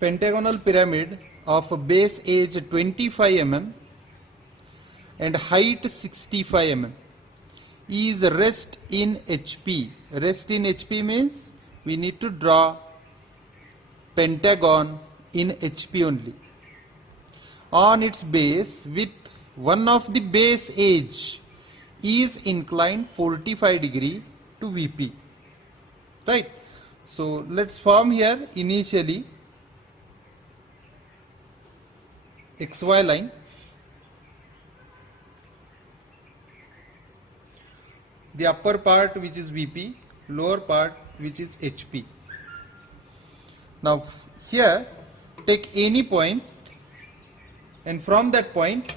pentagonal pyramid of a base age 25 mm and height 65 mm is rest in HP. Rest in HP means we need to draw pentagon in HP only. On its base with one of the base edge is inclined 45 degree to VP. Right. So let's form here initially XY line. The upper part which is VP, lower part which is HP. Now here take any point and from that point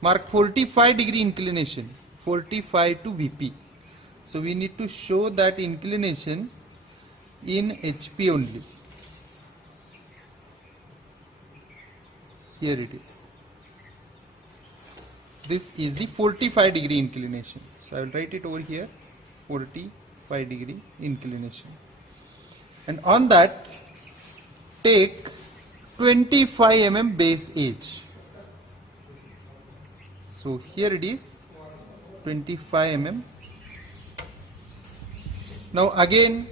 mark 45 degree inclination, 45 to VP. So we need to show that inclination in HP only. Here it is. This is the 45 degree inclination. So I will write it over here, 45 degree inclination. And on that take 25 mm base edge. So here it is, 25 mm. Now again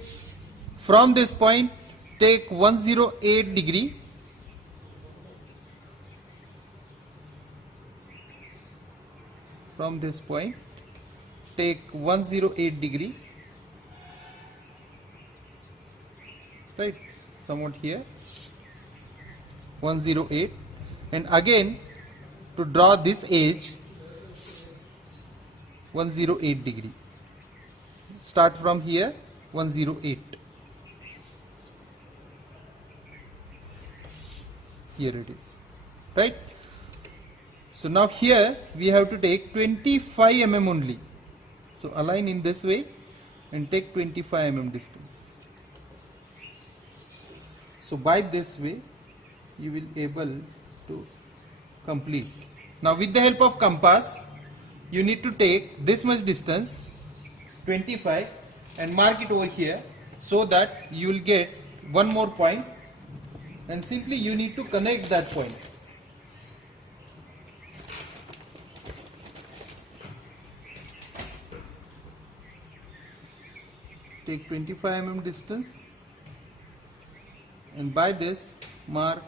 from this point take 108 degree. From this point take 108 degree, right, somewhat here 108, and again to draw this edge 108 degree. Start from here 108. Here it is, right? So now here we have to take 25 mm only. So align in this way and take 25 mm distance. So by this way you will able to complete. Now with the help of compass you need to take this much distance 25 and mark it over here so that you will get one more point, and simply you need to connect that point. Take 25 mm distance and by this mark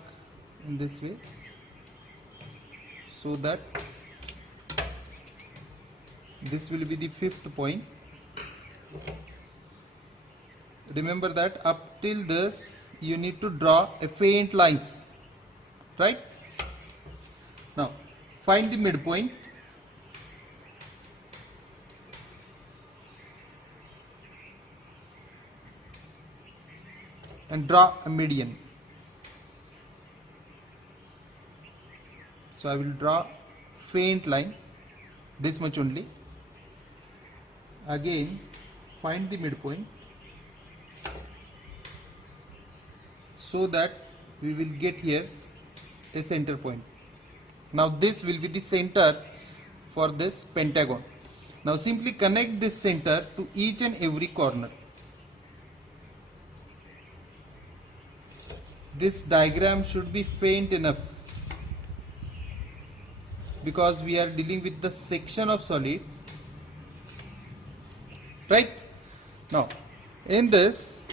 in this way so that this will be the fifth point. Remember that up till this you need to draw a faint lines, right? Now find the midpoint. And draw a median. So I will draw faint line, this much only. Again find the midpoint so that we will get here a center point. Now this will be the center for this pentagon. Now simply connect this center to each and every corner. This diagram should be faint enough because we are dealing with the section of solid, right? Now in this,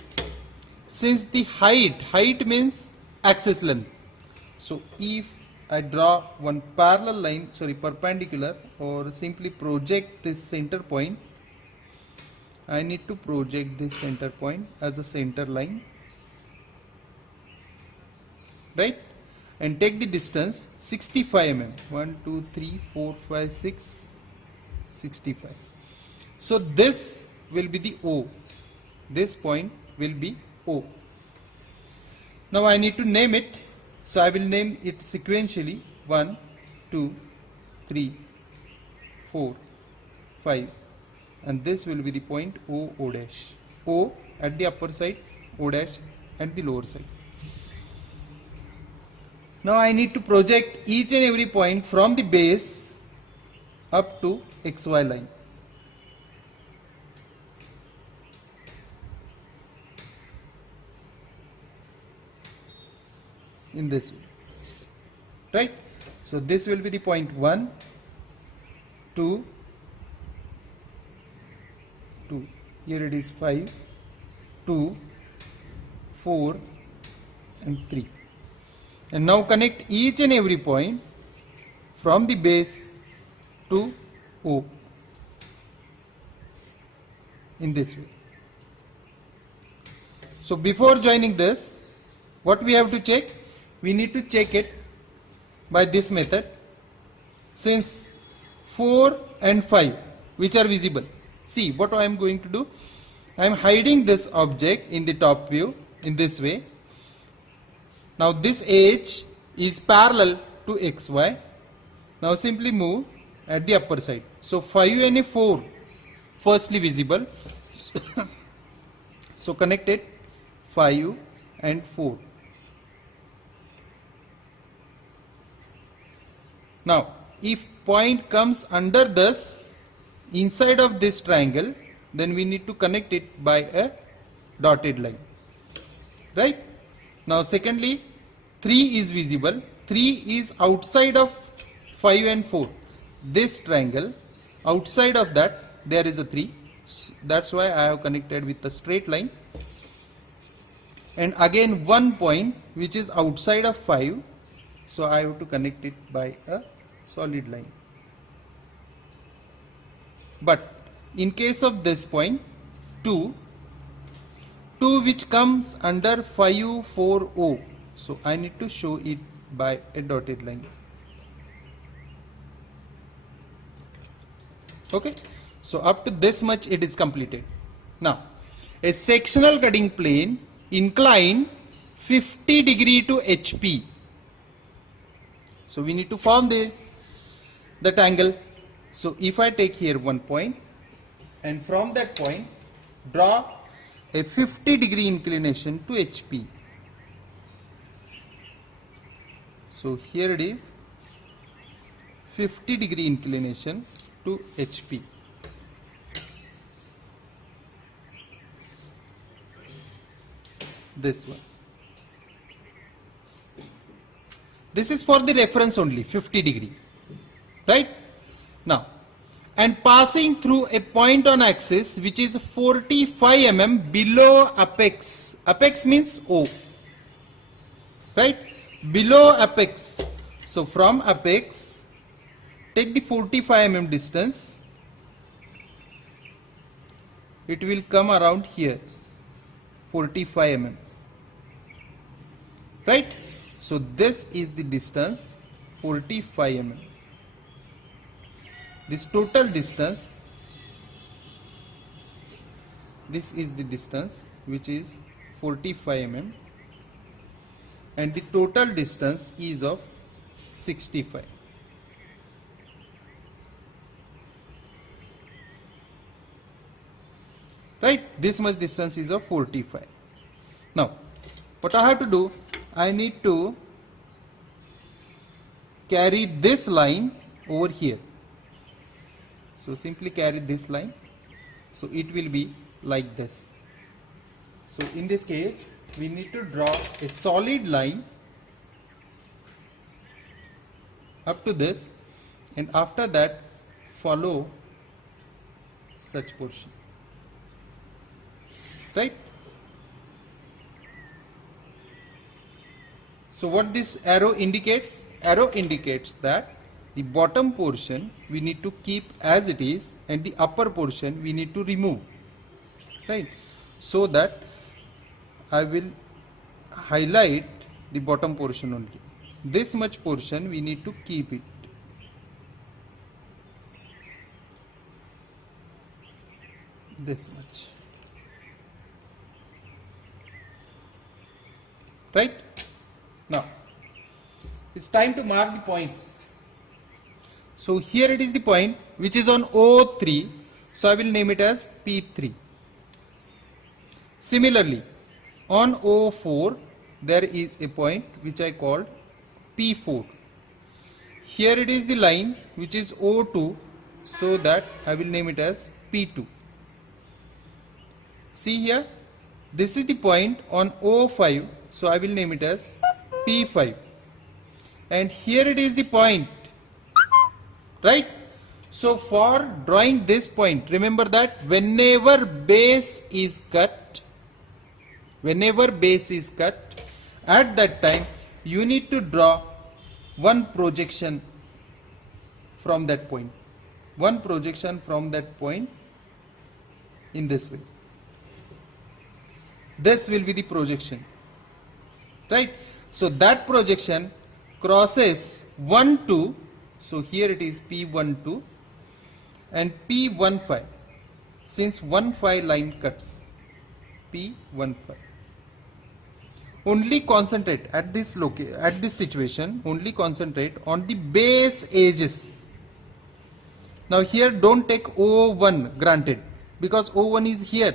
since the height means axis length, so if I draw one parallel line, perpendicular, or simply project this center point, I need to project this center point as a center line, right, and take the distance 65 mm. 1 2 3 4 5 6 65. So this will be the O. This point will be O. Now I need to name it, so I will name it sequentially 1 2 3 4 5, and this will be the point O dash. O at the upper side, O dash at the lower side. Now I need to project each and every point from the base up to XY line. in this way, right? So this will be the point 1, 2, 2. Here it is 5, 2, 4 and 3. And now connect each and every point from the base to O in this way. So before joining this, what we have to check? We need to check it by this method. Since 4 and 5 which are visible, see what I am going to do. I am hiding this object in the top view in this way. Now this edge is parallel to XY. Now simply move at the upper side. So 5 and 4 firstly visible. So connect it 5 and 4. Now if point comes under this inside of this triangle, then we need to connect it by a dotted line, right? Now secondly, 3 is visible. 3 is outside of 5 and 4. This triangle, outside of that there is a 3. That's why I have connected with a straight line. And again one point which is outside of 5. So I have to connect it by a solid line. But in case of this point 2 which comes under 5, 4, O. So I need to show it by a dotted line. Okay. So up to this much it is completed. Now a sectional cutting plane inclined 50 degree to HP. So we need to form that angle. So if I take here one point and from that point draw a 50 degree inclination to HP. So here it is 50 degree inclination to HP. This one. This is for the reference only, 50 degree, right? Now, and passing through a point on axis which is 45 mm below apex. Apex means O, right? Below apex. So from apex, take the 45 mm distance. It will come around here, 45 mm, right? So this is the distance, 45 mm. This total distance, this is the distance which is 45 mm, and the total distance is of 65. Right? This much distance is of 45. Now, what I have to do, I need to carry this line over here. So simply carry this line. So it will be like this. So in this case, we need to draw a solid line up to this, and after that follow such portion. Right? So what this arrow indicates? Arrow indicates that the bottom portion we need to keep as it is and the upper portion we need to remove. Right? So that I will highlight the bottom portion only. This much portion we need to keep it. This much. Right? Now, it's time to mark the points. So here it is the point which is on O3. So I will name it as P3. Similarly, on O4 there is a point which I called P4. Here it is the line which is O2. So that I will name it as P2. See here, this is the point on O5. So I will name it as P5, and here it is the point, right? So for drawing this point, remember that whenever base is cut, at that time you need to draw one projection from that point, in this way. This will be the projection, right? So that projection crosses 1 2, so here it is P12 and P15, since 15 line cuts P15. Only concentrate at this situation, only concentrate on the base edges. Now here don't take O1 granted, because O1 is here,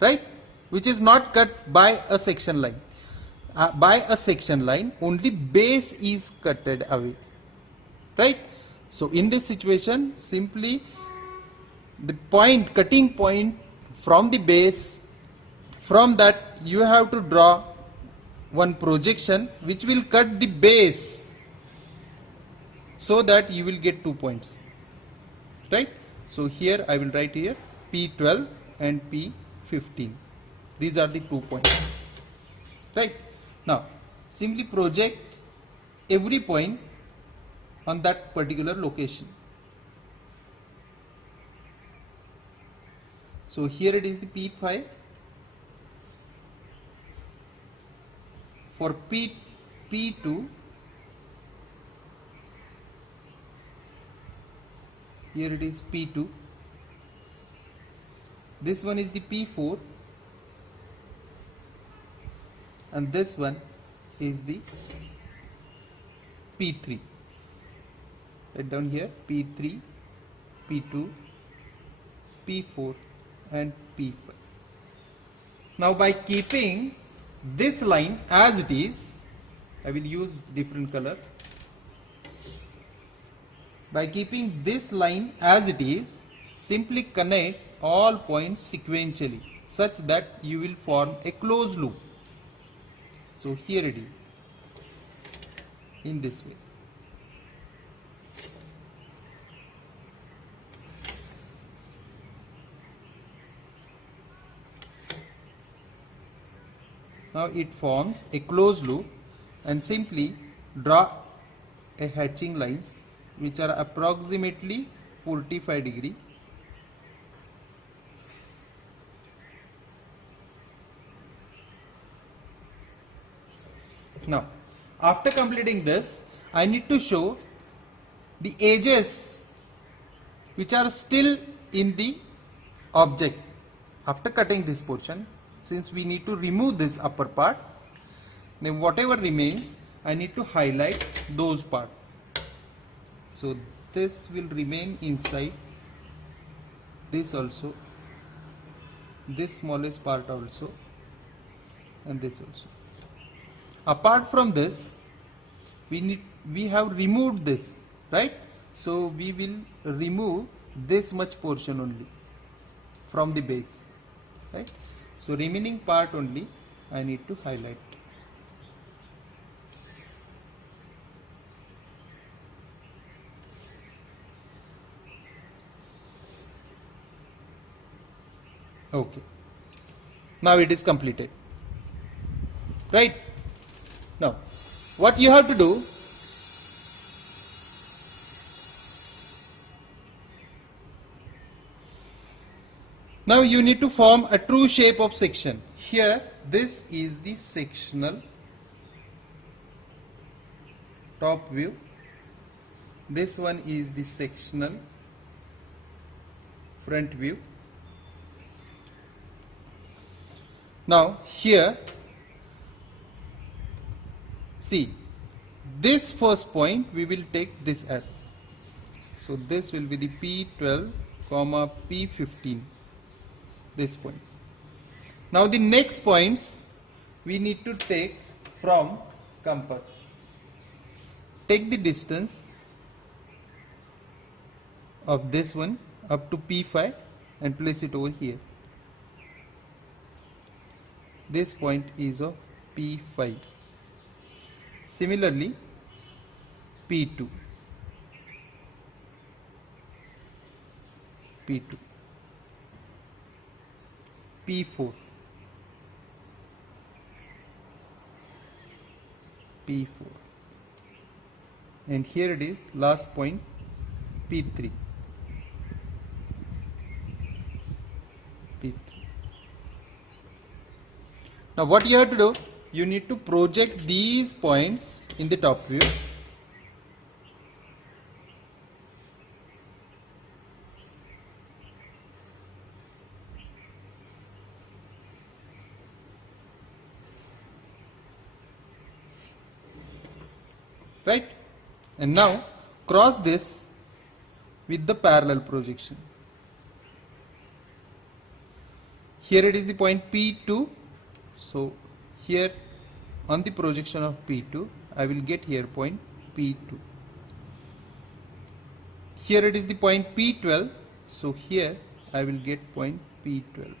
right, which is not cut by a section line. By a section line, only base is cutted away, right? So in this situation, simply the cutting point from the base, from that you have to draw one projection which will cut the base, so that you will get 2 points, right? So here I will write here P12 and P15. These are the 2 points, right? Now simply project every point on that particular location. So here it is the P5. For P2, here it is P2. This one is the P4, and this one is the P3. Write down here P3, P2, P4 and P5. Now by keeping this line as it is, I will use different color. By keeping this line as it is, simply connect all points sequentially such that you will form a closed loop. So here it is, in this way. Now it forms a closed loop, and simply draw a hatching lines which are approximately 45 degree. Now after completing this, I need to show the edges which are still in the object. After cutting this portion, since we need to remove this upper part, then whatever remains, I need to highlight those parts. So this will remain inside, this also, this smallest part also, and this also. Apart from this, we have removed this, right? So we will remove this much portion only from the base, right? So remaining part only I need to highlight. Okay. Now it is completed. Right? Now, what you have to do, now you need to form a true shape of section. Here, this is the sectional top view. This one is the sectional front view. Now here, see, this first point we will take this as. So this will be the P12, P15, this point. Now the next points we need to take from compass. Take the distance of this one up to P5 and place it over here. This point is of P5. Similarly, P2, P2, P4, P4, and here it is last point, P3, P3. Now what you have to do, you need to project these points in the top view. Right? And now cross this with the parallel projection. Here it is the point P2. So here on the projection of P2, I will get here point P2. Here it is the point P12. So here I will get point P12.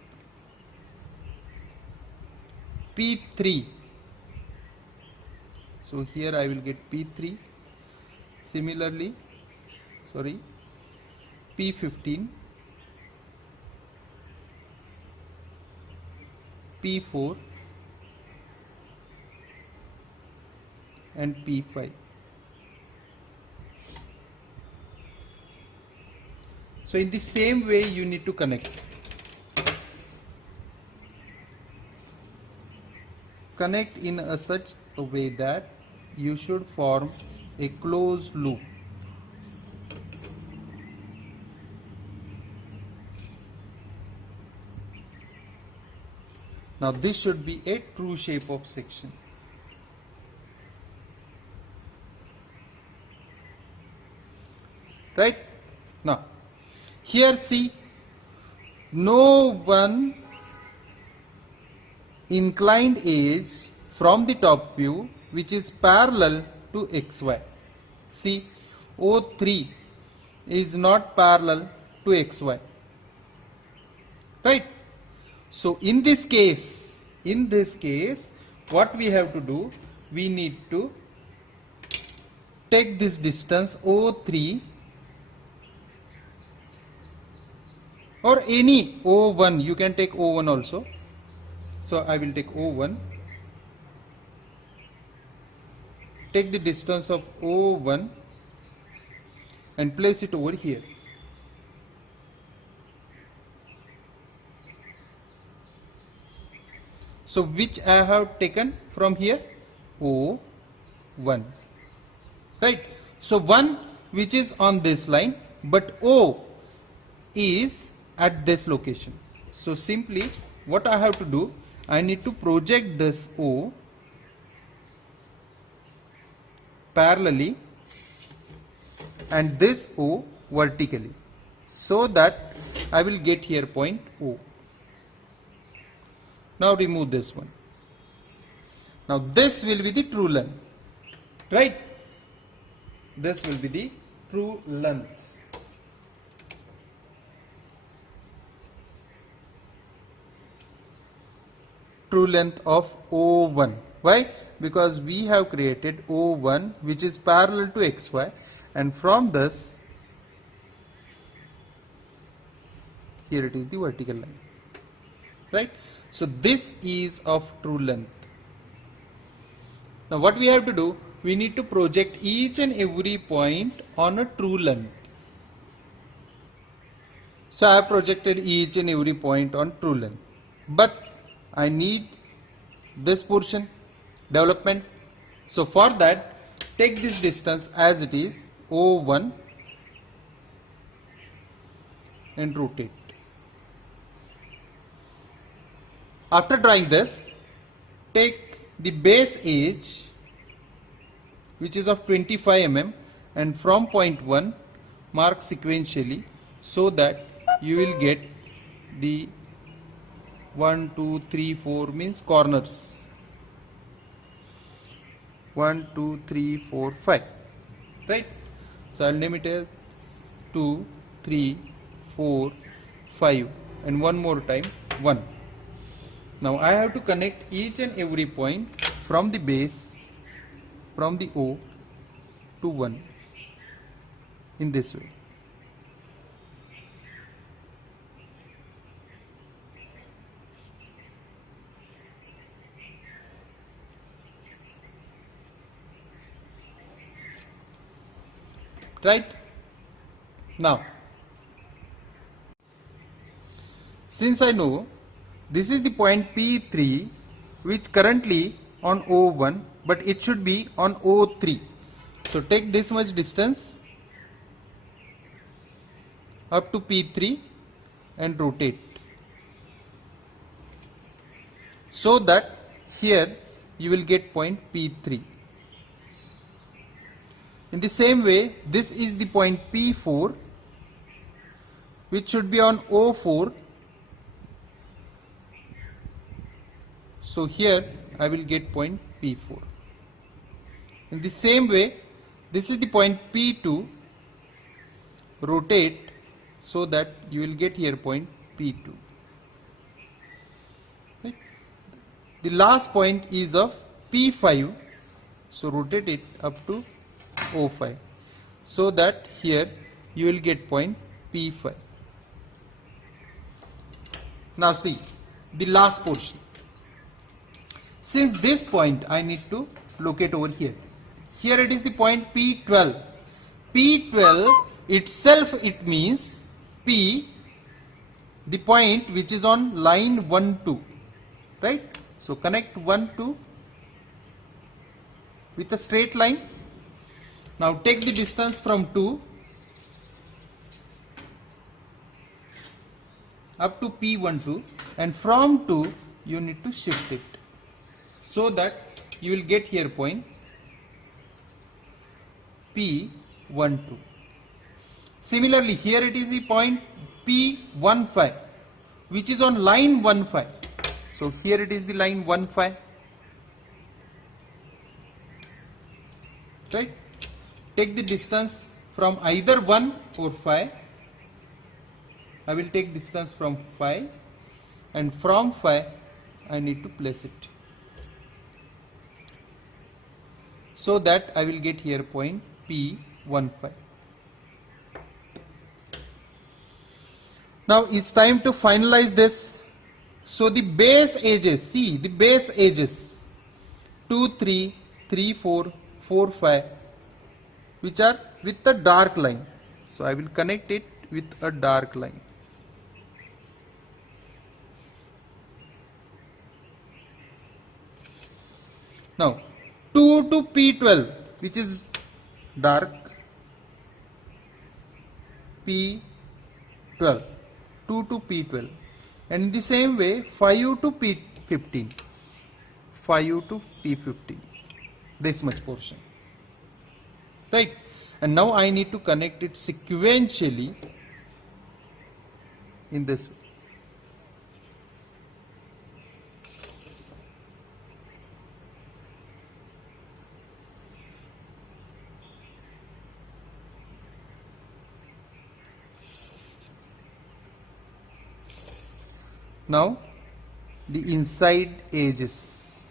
P3. So here I will get P3. Similarly, P15, P4 and P5. So in the same way you need to connect. Connect in such a way that you should form a closed loop. Now this should be a true shape of section. Right? Now here see, no one inclined edge from the top view which is parallel to XY. See, O3 is not parallel to XY. Right? So in this case, what we have to do, we need to take this distance O3 or any O1, you can take O1 also. So I will take O1. Take the distance of O1 and place it over here. So which I have taken from here? O1. Right? So 1 which is on this line, but O is at this location. So simply what I have to do, I need to project this O parallelly and this O vertically, so that I will get here point O. Now remove this one. Now this will be the true length. Right? This will be the true length. True length of O1. Why? Because we have created O1 which is parallel to XY, and from this, here it is the vertical line. Right? So this is of true length. Now what we have to do, we need to project each and every point on a true length. So I have projected each and every point on true length, but I need this portion, development. So for that, take this distance as it is, O1, and rotate. After drawing this, take the base edge which is of 25 mm and from point 1 mark sequentially, so that you will get the 1, 2, 3, 4 means corners. 1, 2, 3, 4, 5. Right? So I'll name it as 2, 3, 4, 5, and one more time 1. Now I have to connect each and every point from the base from the O to 1 in this way. Right? Now, since I know this is the point P3 which currently on O1, but it should be on O3. So take this much distance up to P3 and rotate, so that here you will get point P3. In the same way, this is the point P4 which should be on O4. So here I will get point P4. In the same way, this is the point P2. Rotate so that you will get here point P2. Right? The last point is of P5. So rotate it up to O5, so that here you will get point P5. Now see the last portion. Since this point I need to locate over here. Here it is the point P12. P12 itself, it means P, the point which is on line 1, 2. Right? So connect 1, 2 with a straight line. Now take the distance from 2 up to P12, and from 2 you need to shift it, so that you will get here point P12. Similarly, here it is the point P15 which is on line 15. So here it is the line 15. Right? Take the distance from either 1 or 5. I will take distance from 5, and from 5 I need to place it, so that I will get here point P15. Now it's time to finalize this. So the base edges, see the base edges 2, 3, 3, 4, 4, 5, which are with the dark line. So I will connect it with a dark line. Now 2 to P12, which is dark, P12, 2 to P12, and in the same way 5 to P15, 5 to P15, this much portion. Right? And now I need to connect it sequentially in this way. Now the inside edges.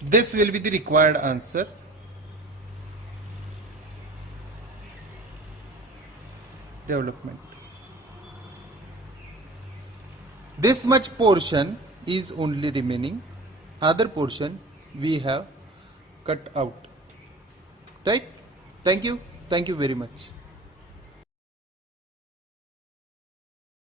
This will be the required answer. Development. This much portion is only remaining. Other portion we have cut out. Right? Thank you very much.